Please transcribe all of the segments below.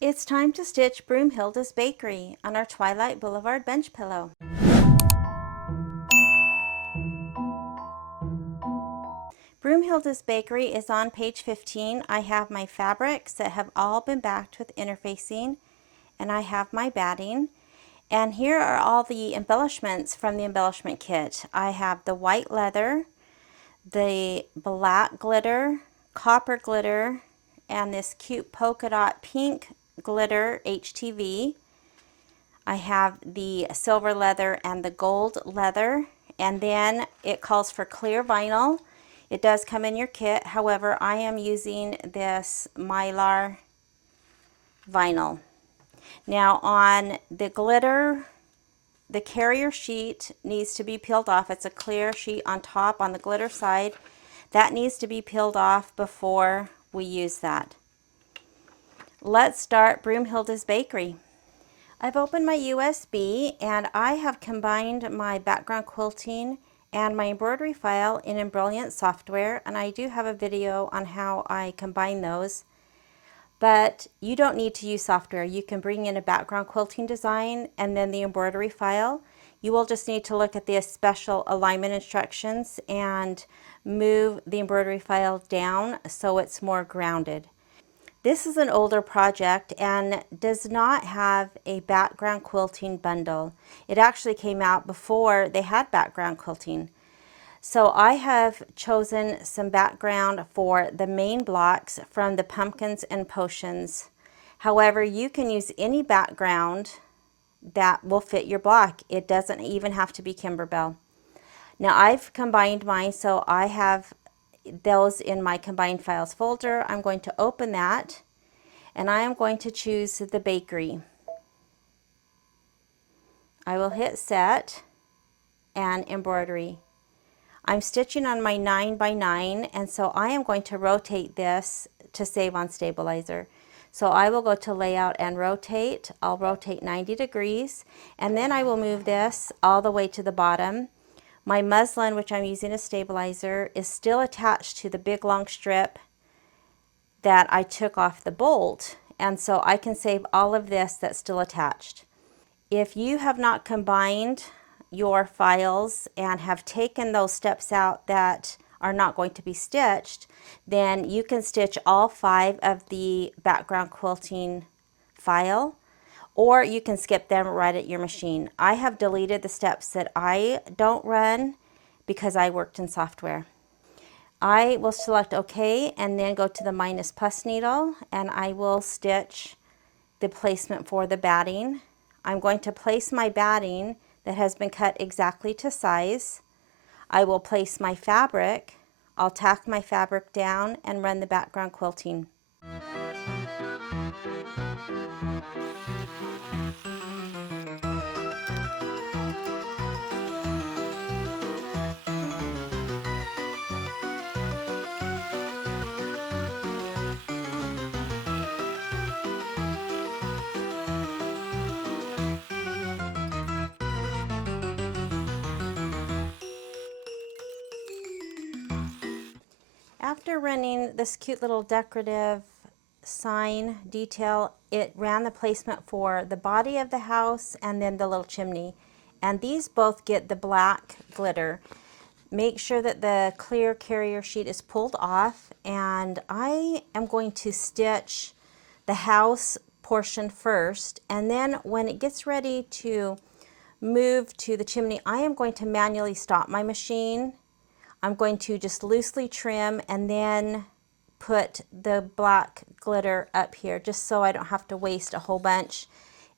It's time to stitch Broomhilda's Bakery on our Twilight Boulevard bench pillow. Broomhilda's Bakery is on page 15. I have my fabrics that have all been backed with interfacing, and I have my batting. And here are all the embellishments from the embellishment kit. I have the white leather, the black glitter, copper glitter, and this cute polka dot pink glitter HTV. I have the silver leather and the gold leather, and then it calls for clear vinyl. It does come in your kit. However, I am using this Mylar vinyl. Now on the glitter, the carrier sheet needs to be peeled off. It's a clear sheet on top on the glitter side. That needs to be peeled off before we use that. Let's start Broomhilda's Bakery. I've opened my USB and I have combined my background quilting and my embroidery file in Embellishment software, and I do have a video on how I combine those. But you don't need to use software. You can bring in a background quilting design and then the embroidery file. You will just need to look at the special alignment instructions and move the embroidery file down so it's more grounded. This is an older project and does not have a background quilting bundle. It actually came out before they had background quilting. So I have chosen some background for the main blocks from the Pumpkins and Potions. However, you can use any background that will fit your block. It doesn't even have to be Kimberbell. Now I've combined mine, so I have those in my combined files folder. I'm going to open that and I am going to choose the bakery. I will hit set and embroidery. I'm stitching on my 9x9, and so I am going to rotate this to save on stabilizer. So I will go to layout and rotate. I'll rotate 90 degrees, and then I will move this all the way to the bottom. My muslin, which I'm using as stabilizer, is still attached to the big long strip that I took off the bolt, and so I can save all of this that's still attached. If you have not combined your files and have taken those steps out that are not going to be stitched, then you can stitch all 5 of the background quilting file, or you can skip them right at your machine. I have deleted the steps that I don't run because I worked in software. I will select OK and then go to the minus plus needle, and I will stitch the placement for the batting. I'm going to place my batting that has been cut exactly to size. I will place my fabric. I'll tack my fabric down and run the background quilting. After running this cute little decorative sign detail, it ran the placement for the body of the house and then the little chimney. And these both get the black glitter. Make sure that the clear carrier sheet is pulled off, and I am going to stitch the house portion first, and then when it gets ready to move to the chimney, I am going to manually stop my machine. I'm going to just loosely trim and then put the black glitter up here just so I don't have to waste a whole bunch,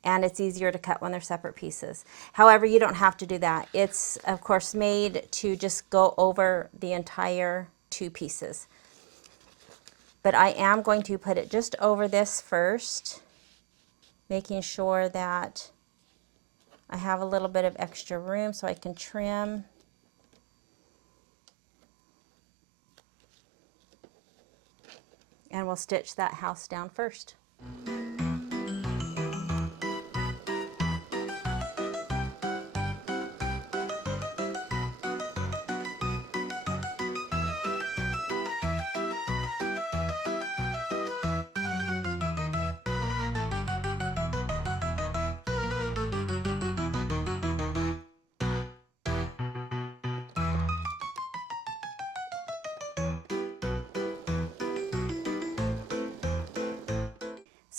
and it's easier to cut when they're separate pieces. However, you don't have to do that. It's of course made to just go over the entire 2 pieces. But I am going to put it just over this first, making sure that I have a little bit of extra room so I can trim. And we'll stitch that house down first.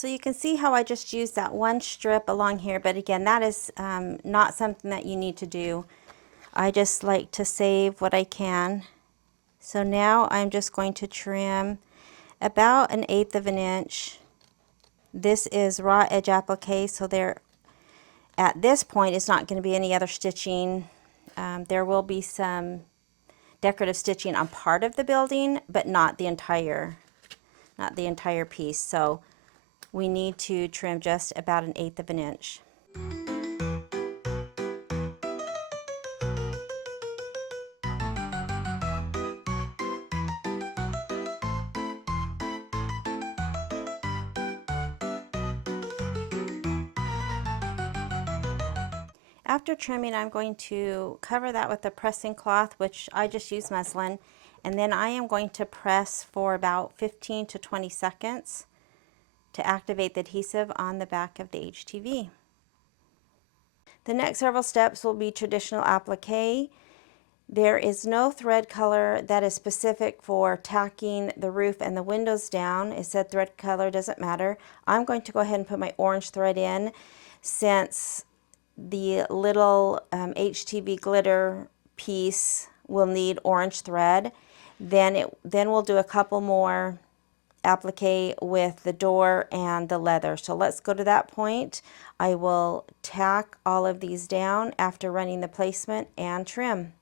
So you can see how I just used that one strip along here, but again, that is not something that you need to do. I just like to save what I can. So now I'm just going to trim about 1/8 of an inch. This is raw edge applique, so there at this point it's not going to be any other stitching. There will be some decorative stitching on part of the building, but not the entire piece. So we need to trim just about 1/8 of an inch. After trimming, I'm going to cover that with a pressing cloth, which I just use muslin, and then I am going to press for about 15 to 20 seconds to activate the adhesive on the back of the HTV. The next several steps will be traditional applique. There is no thread color that is specific for tacking the roof and the windows down. It said thread color doesn't matter. I'm going to go ahead and put my orange thread in, since the little HTV glitter piece will need orange thread. Then we'll do a couple more applique with the door and the leather. So let's go to that point. I will tack all of these down after running the placement and trim.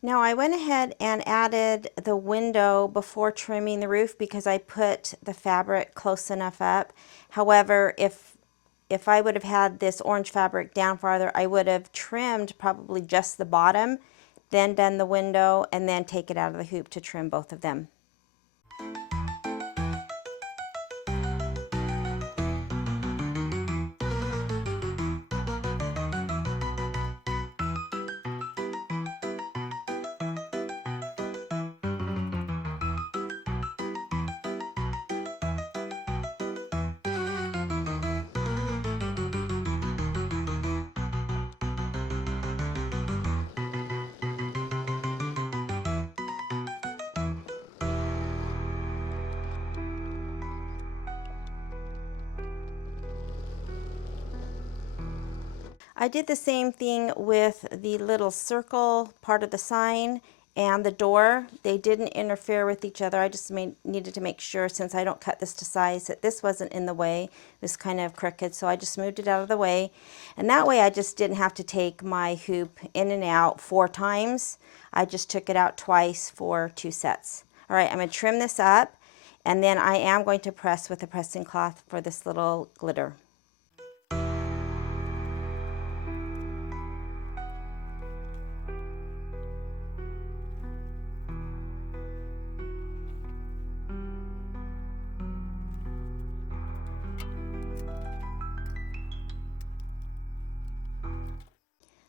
Now I went ahead and added the window before trimming the roof because I put the fabric close enough up. However, if I would have had this orange fabric down farther, I would have trimmed probably just the bottom, then done the window, and then take it out of the hoop to trim both of them. I did the same thing with the little circle part of the sign and the door. They didn't interfere with each other. I just needed to make sure, since I don't cut this to size, that this wasn't in the way. It was kind of crooked, so I just moved it out of the way. And that way I just didn't have to take my hoop in and out 4 times. I just took it out twice for 2 sets. All right, I'm going to trim this up, and then I am going to press with a pressing cloth for this little glitter.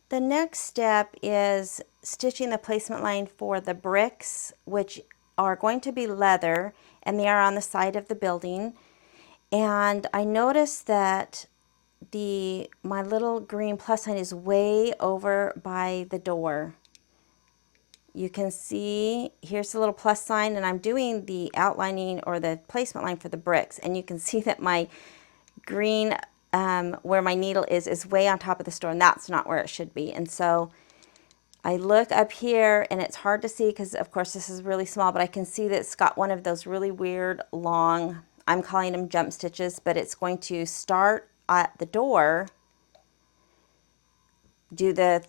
The next step is stitching the placement line for the bricks, which are going to be leather, and they are on the side of the building. And I noticed that my little green plus sign is way over by the door. You can see here's the little plus sign, and I'm doing the outlining or the placement line for the bricks, and you can see that my green where my needle is way on top of the store, and that's not where it should be. And so I look up here, and it's hard to see because of course this is really small, but I can see that it's got one of those really weird long, I'm calling them jump stitches, but it's going to start at the door, do the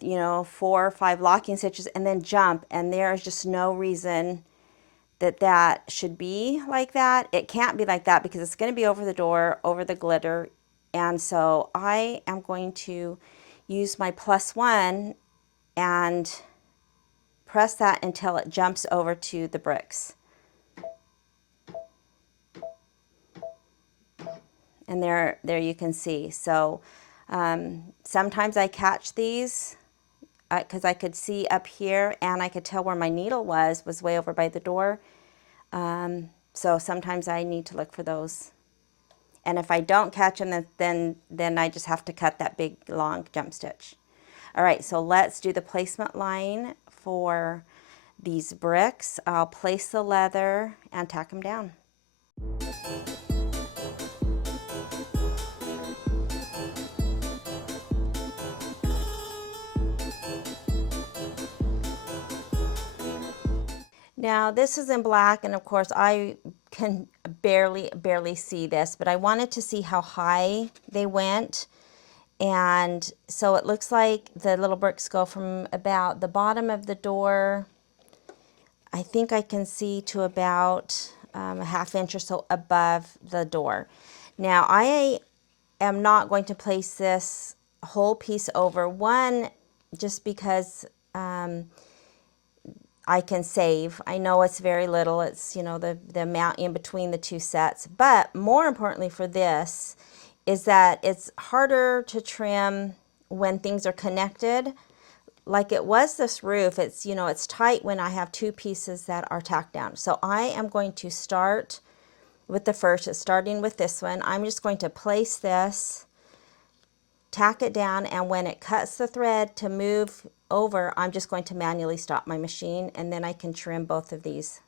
4 or 5 locking stitches, and then jump. And there's just no reason that should be like that. It can't be like that because it's going to be over the door, over the glitter. And so I am going to use my +1 and press that until it jumps over to the bricks. And there you can see. So sometimes I catch these because I could see up here and I could tell where my needle was way over by the door. So sometimes I need to look for those. And if I don't catch them, then I just have to cut that big long jump stitch. All right, so let's do the placement line for these bricks. I'll place the leather and tack them down. Now this is in black, and of course I can barely see this, but I wanted to see how high they went. And so it looks like the little bricks go from about the bottom of the door, I think I can see, to about a ½ inch or so above the door. Now I am not going to place this whole piece over, one, just because I can save. I know it's very little. It's, you know, the amount in between the two sets. But more importantly for this is that it's harder to trim when things are connected. Like it was this roof, it's, you know, it's tight when I have two pieces that are tacked down. So I am going to start with the first, starting with this one. I'm just going to place this, tack it down, and when it cuts the thread to move over, I'm just going to manually stop my machine, and then I can trim both of these.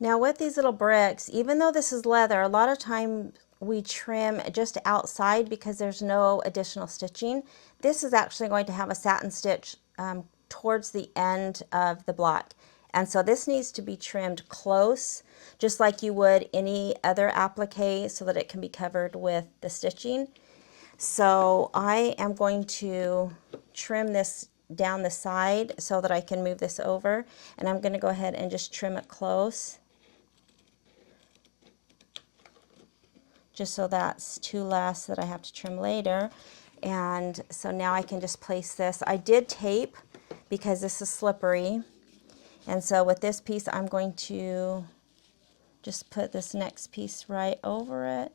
Now with these little bricks, even though this is leather, a lot of time we trim just outside because there's no additional stitching. This is actually going to have a satin stitch towards the end of the block. And so this needs to be trimmed close, just like you would any other applique, so that it can be covered with the stitching. So I am going to trim this down the side so that I can move this over. And I'm going to go ahead and just trim it close, just so that's two less that I have to trim later. And so now I can just place this. I did tape because this is slippery. And so with this piece, I'm going to just put this next piece right over it.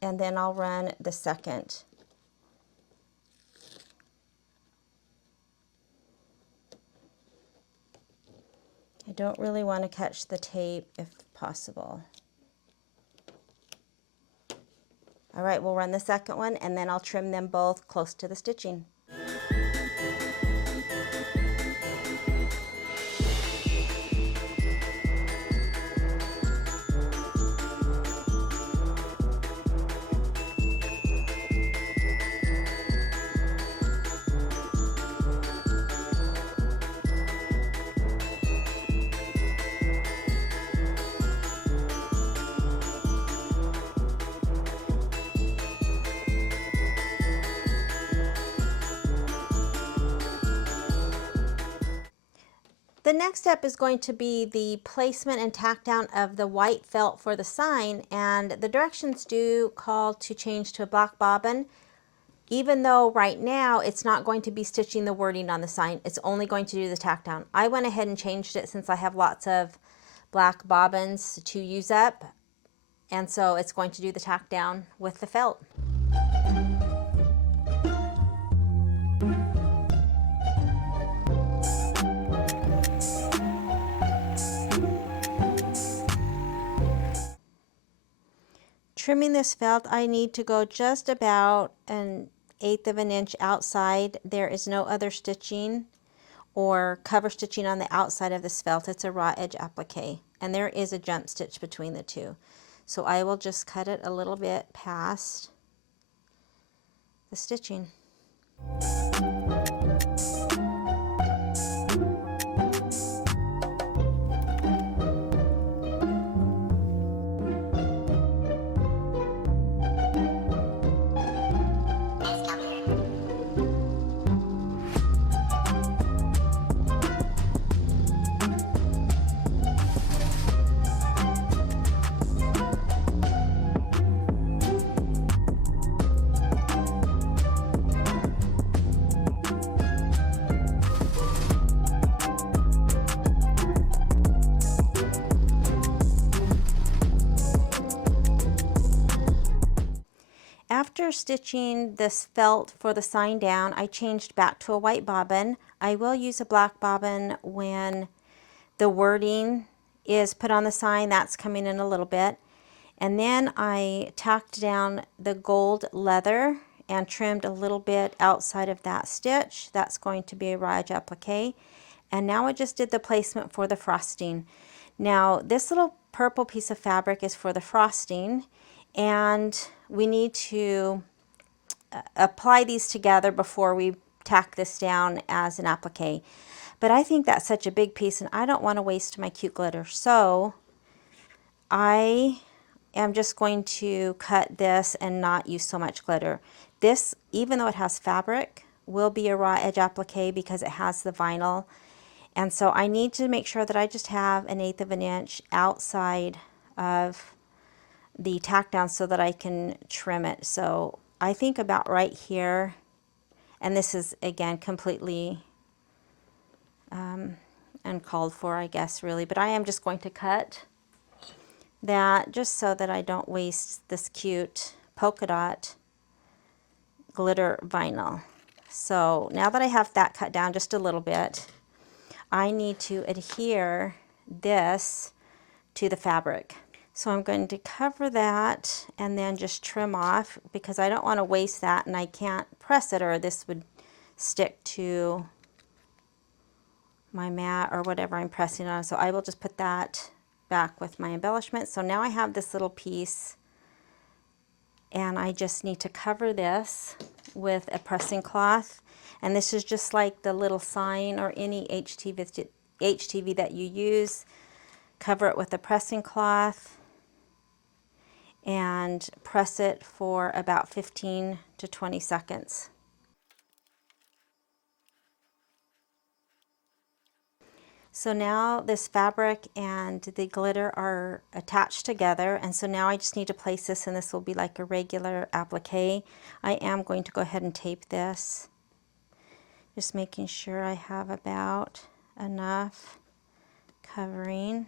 And then I'll run the second. I don't really want to catch the tape if possible. All right, we'll run the second one, and then I'll trim them both close to the stitching. The next step is going to be the placement and tack down of the white felt for the sign, and the directions do call to change to a black bobbin. Even though right now it's not going to be stitching the wording on the sign, it's only going to do the tack down. I went ahead and changed it since I have lots of black bobbins to use up, and so it's going to do the tack down with the felt. Trimming this felt, I need to go just about 1/8 of an inch outside. There is no other stitching or cover stitching on the outside of this felt. It's a raw edge applique, and there is a jump stitch between the two. So I will just cut it a little bit past the stitching. after stitching this felt for the sign down, I changed back to a white bobbin. I will use a black bobbin when the wording is put on the sign. That's coming in a little bit. And then I tacked down the gold leather and trimmed a little bit outside of that stitch. That's going to be a rouge applique. And now I just did the placement for the frosting. Now this little purple piece of fabric is for the frosting, and we need to apply these together before we tack this down as an applique. But I think that's such a big piece and I don't want to waste my cute glitter. So I am just going to cut this and not use so much glitter. This, even though it has fabric, will be a raw edge applique because it has the vinyl. And so I need to make sure that I just have 1/8 of an inch outside of the tack down so that I can trim it. So I think about right here, and this is again completely uncalled for, I guess, really, but I am just going to cut that just so that I don't waste this cute polka dot glitter vinyl. So now that I have that cut down just a little bit, I need to adhere this to the fabric. So I'm going to cover that and then just trim off because I don't want to waste that, and I can't press it or this would stick to my mat or whatever I'm pressing on. So I will just put that back with my embellishment. So now I have this little piece and I just need to cover this with a pressing cloth. And this is just like the little sign or any HTV that you use. Cover it with a pressing cloth and press it for about 15 to 20 seconds. So now this fabric and the glitter are attached together, and so now I just need to place this, and this will be like a regular applique. I am going to go ahead and tape this, just making sure I have about enough covering.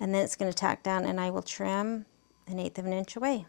And then it's going to tack down, and I will trim 1/8 of an inch away.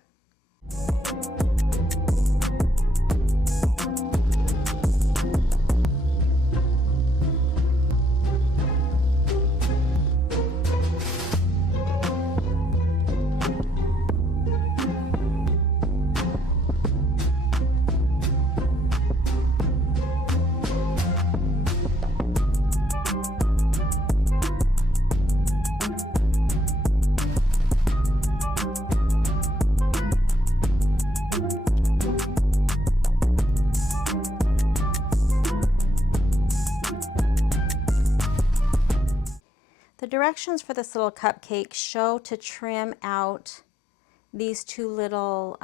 The directions for this little cupcake show to trim out these two little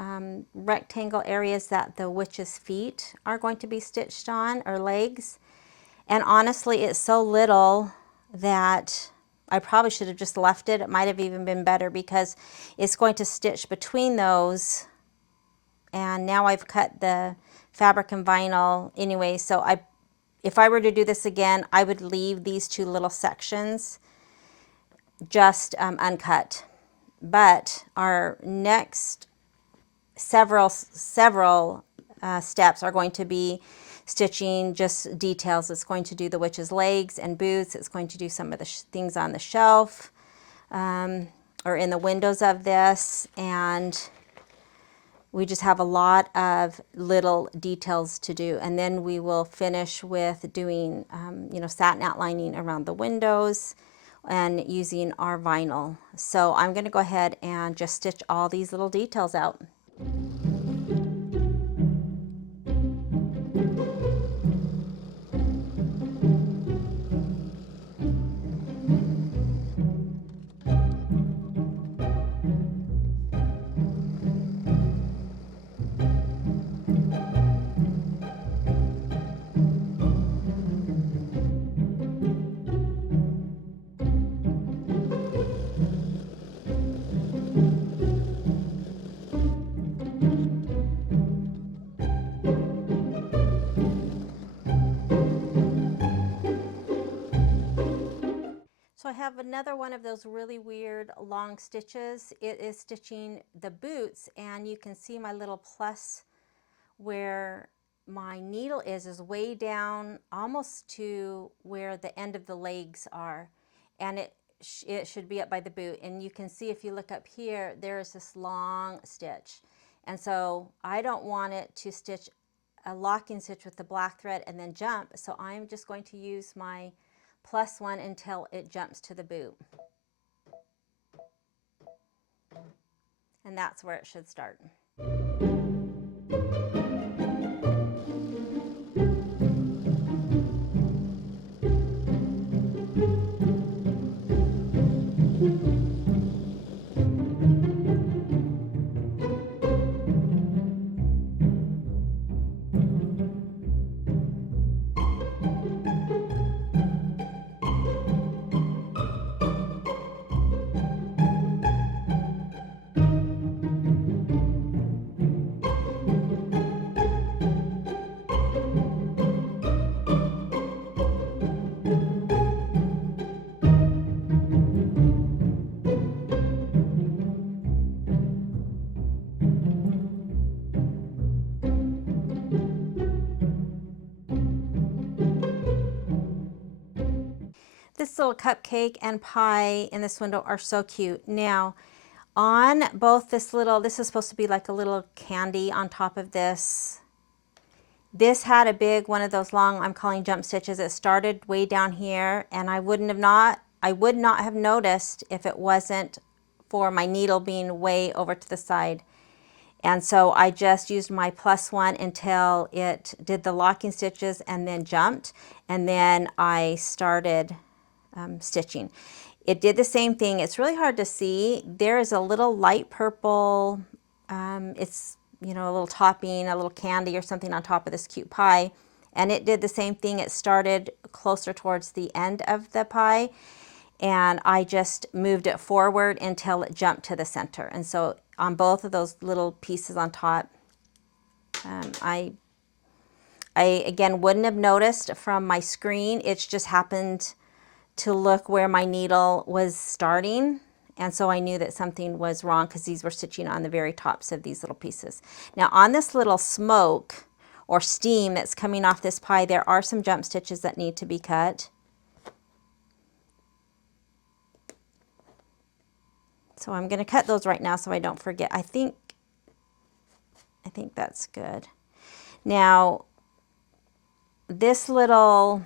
rectangle areas that the witch's feet are going to be stitched on, or legs. And honestly, it's so little that I probably should have just left it. It might have even been better because it's going to stitch between those. And now I've cut the fabric and vinyl anyway, so if I were to do this again, I would leave these two little sections just uncut. But our next several steps are going to be stitching just details. It's going to do the witch's legs and boots. It's going to do some of the things on the shelf or in the windows of this, and we just have a lot of little details to do. And then we will finish with doing satin outlining around the windows and using our vinyl. So I'm going to go ahead and just stitch all these little details out. have another one of those really weird long stitches. It is stitching the boots, and you can see my little plus where my needle is way down almost to where the end of the legs are, and it should be up by the boot. And you can see if you look up here, there is this long stitch, and so I don't want it to stitch a locking stitch with the black thread and then jump, so I'm just going to use my plus one until it jumps to the boot, and that's where it should start. This little cupcake and pie in this window are so cute. Now, on both this is supposed to be like a little candy on top of this. This had a big one of those long, I'm calling jump stitches. It started way down here, and I would not have noticed if it wasn't for my needle being way over to the side. And so I just used my plus one until it did the locking stitches and then jumped, and then I started stitching. It did the same thing. It's really hard to see. There is a little light purple, it's, you know, a little topping, a little candy or something on top of this cute pie. And it did the same thing. It started closer towards the end of the pie, and I just moved it forward until it jumped to the center. And so on both of those little pieces on top, I again wouldn't have noticed from my screen. It's just happened to look where my needle was starting, and so I knew that something was wrong because these were stitching on the very tops of these little pieces. Now on this little smoke or steam that's coming off this pie, there are some jump stitches that need to be cut. So I'm going to cut those right now so I don't forget. I think that's good. Now this little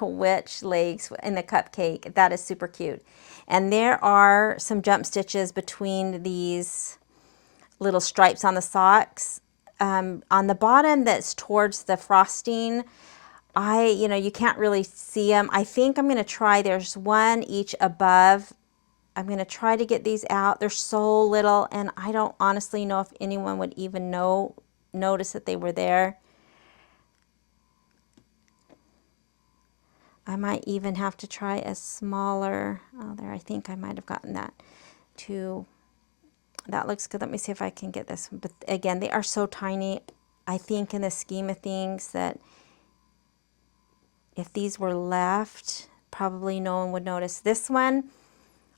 witch legs in the cupcake, that is super cute. And there are some jump stitches between these little stripes on the socks. On the bottom that's towards the frosting, you can't really see them. I think I'm going to try, there's one each above. I'm going to try to get these out. They're so little, and I don't honestly know if anyone would even notice that they were there. I might even have to try a smaller, there, I think I might have gotten that too. That looks good. Let me see if I can get this one. But again, they are so tiny. I think in the scheme of things that if these were left, probably no one would notice. This one,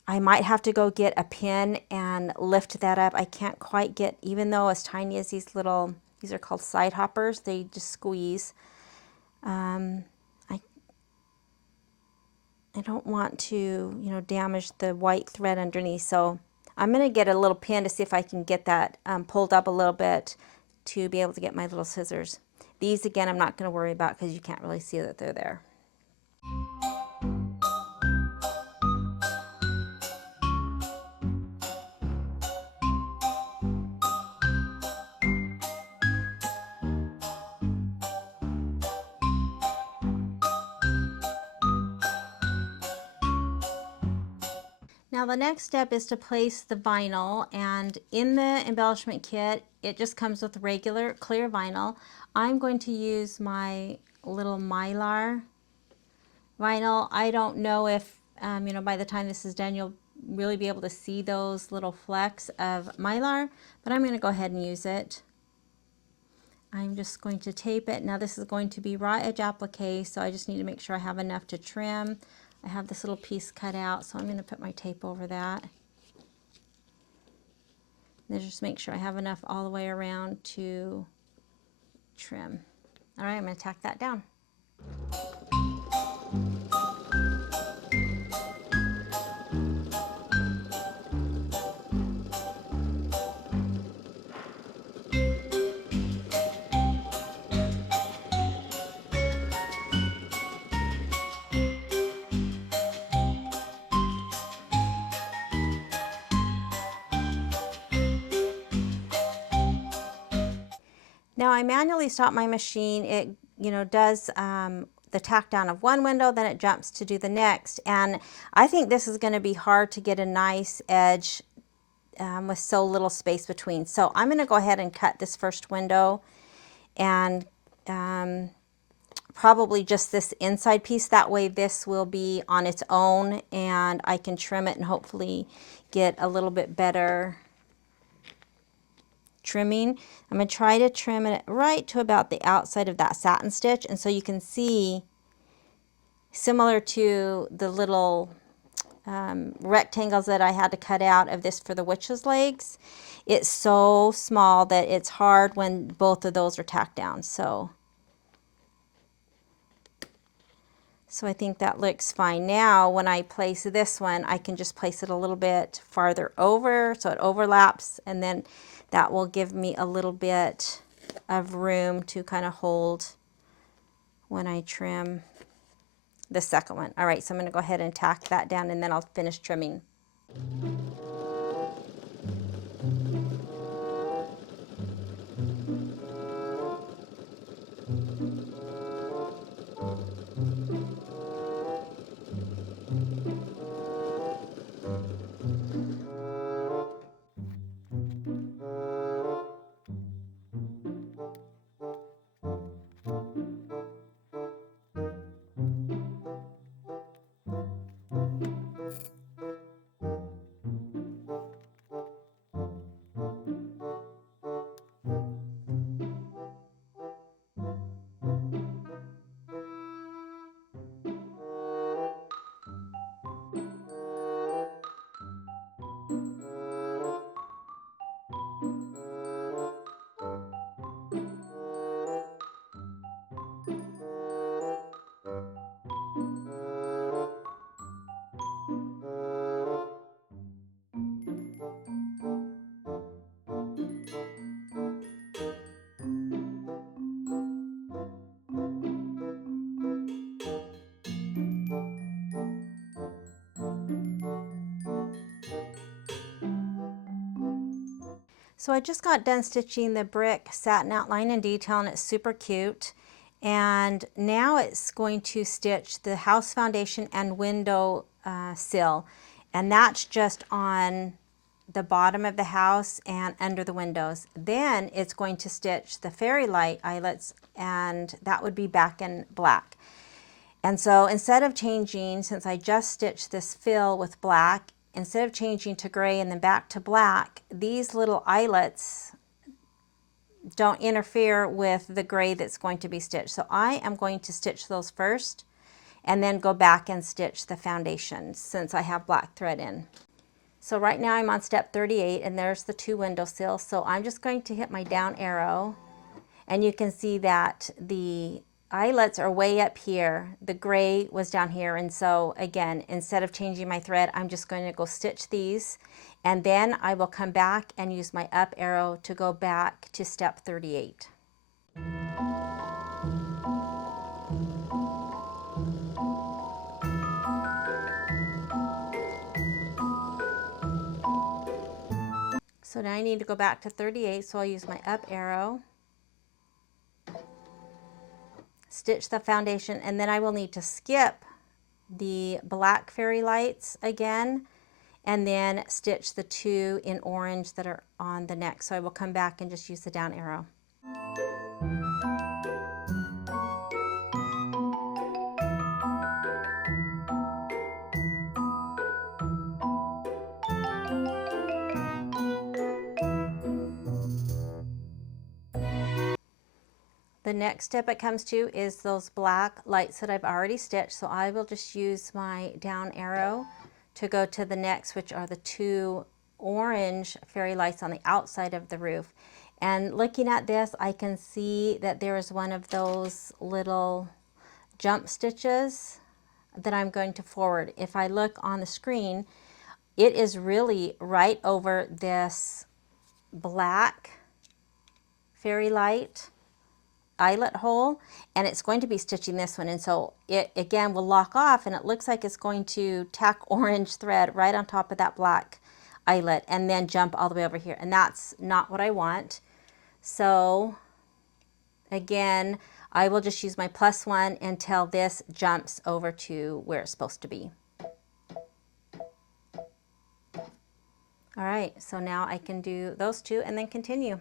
I might have to go get a pin and lift that up. I can't quite get, even though as tiny as these are called side hoppers, they just squeeze. I don't want to, damage the white thread underneath, so I'm going to get a little pin to see if I can get that pulled up a little bit to be able to get my little scissors. These, again, I'm not going to worry about because you can't really see that they're there. Now the next step is to place the vinyl, and in the embellishment kit it just comes with regular clear vinyl. I'm going to use my little mylar vinyl. I don't know if by the time this is done you'll really be able to see those little flecks of mylar, but I'm going to go ahead and use it. I'm just going to tape it. Now this is going to be raw edge applique, so I just need to make sure I have enough to trim. I have this little piece cut out, so I'm going to put my tape over that. And just make sure I have enough all the way around to trim. All right, I'm going to tack that down. Now I manually stop my machine. It, does the tack down of one window, then it jumps to do the next. And I think this is going to be hard to get a nice edge with so little space between. So I'm going to go ahead and cut this first window and probably just this inside piece. That way this will be on its own and I can trim it and hopefully get a little bit better trimming. I'm going to try to trim it right to about the outside of that satin stitch, and so you can see, similar to the little rectangles that I had to cut out of this for the witch's legs, it's so small that it's hard when both of those are tacked down. So I think that looks fine. Now when I place this one, I can just place it a little bit farther over so it overlaps, and then that will give me a little bit of room to kind of hold when I trim the second one. All right, so I'm going to go ahead and tack that down and then I'll finish trimming. So I just got done stitching the brick satin outline and detail, and it's super cute. And now it's going to stitch the house foundation and window sill. And that's just on the bottom of the house and under the windows. Then it's going to stitch the fairy light eyelets, and that would be back in black. And so instead of changing, since I just stitched this fill with black, instead of changing to gray and then back to black, these little eyelets don't interfere with the gray that's going to be stitched. So I am going to stitch those first and then go back and stitch the foundation since I have black thread in. So right now I'm on step 38 and there's the 2 window sills. So I'm just going to hit my down arrow, and you can see that the eyelets are way up here. The gray was down here, and so again, instead of changing my thread, I'm just going to go stitch these, and then I will come back and use my up arrow to go back to step 38. So now I need to go back to 38, so I'll use my up arrow, stitch the foundation, and then I will need to skip the black fairy lights again and then stitch the 2 in orange that are on the neck. So I will come back and just use the down arrow. The next step it comes to is those black lights that I've already stitched. So I will just use my down arrow to go to the next, which are the two orange fairy lights on the outside of the roof. And looking at this, I can see that there is one of those little jump stitches that I'm going to forward. If I look on the screen, it is really right over this black fairy light eyelet hole, and it's going to be stitching this one, and so it again will lock off, and it looks like it's going to tack orange thread right on top of that black eyelet and then jump all the way over here, and that's not what I want. So again, I will just use my +1 until this jumps over to where it's supposed to be. All right, so now I can do those two and then continue.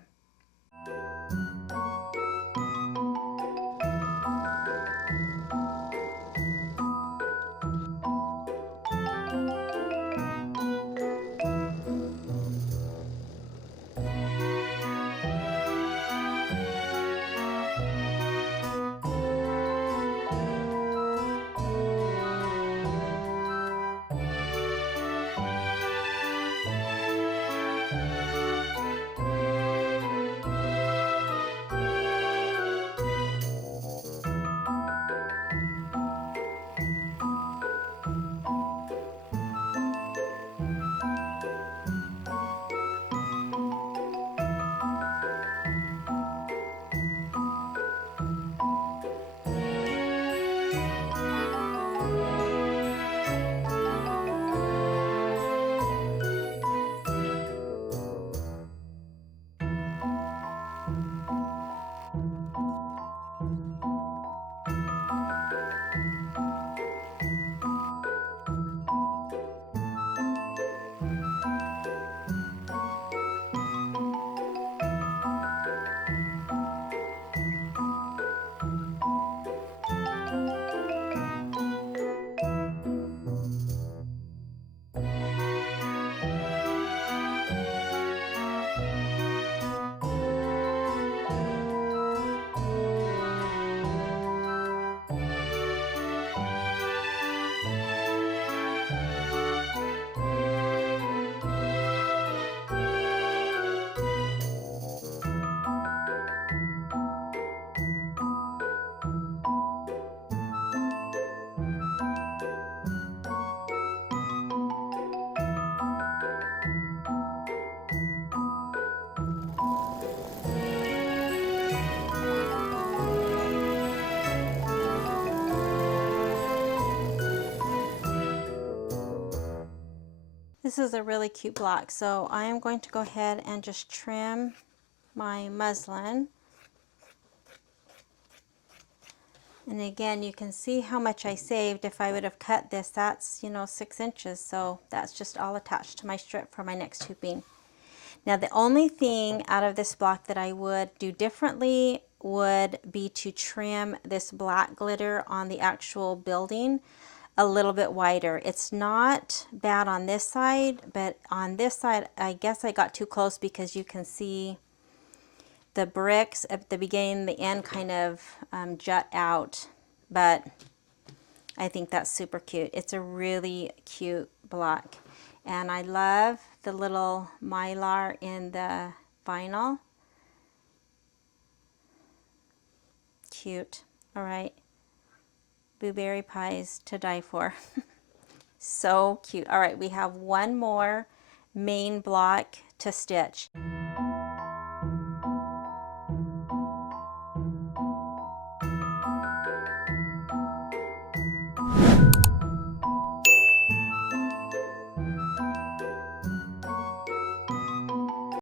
This is a really cute block, so I am going to go ahead and just trim my muslin. And again, you can see how much I saved. If I would have cut this, that's, 6 inches, so that's just all attached to my strip for my next hooping. Now the only thing out of this block that I would do differently would be to trim this black glitter on the actual building a little bit wider. It's not bad on this side, but on this side, I guess I got too close because you can see the bricks at the beginning and the end kind of jut out, but I think that's super cute. It's a really cute block, and I love the little mylar in the vinyl. Cute. All right. Blueberry pies to die for. So cute. All right, we have one more main block to stitch.